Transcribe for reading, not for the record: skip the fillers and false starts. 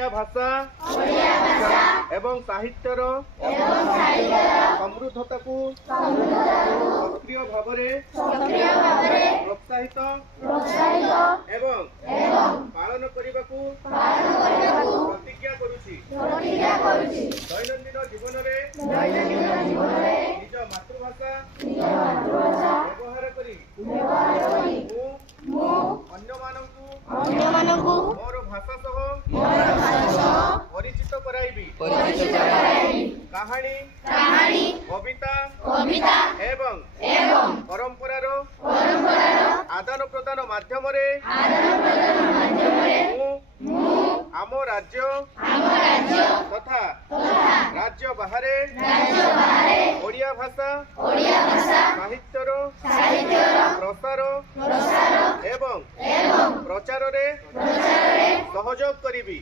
ओडिया भाषा एवं साहित्यर समृद्धता को सक्रिय भाव प्रोत्साहित एवं पालन करने को प्रतिज्ञा करुछि। दैनंदिन जीवन में निज मातृभाषा व्यवहार करी अन्य मोर भाषा सह परिचित कराइबी। कहानी कविता एवं परंपरार आदान प्रदान माध्यम आम राज्य तथा राज्य बाहरे ओडिया भाषा साहित्यर प्रसार एवं प्रचार रे सहयोग करिबी।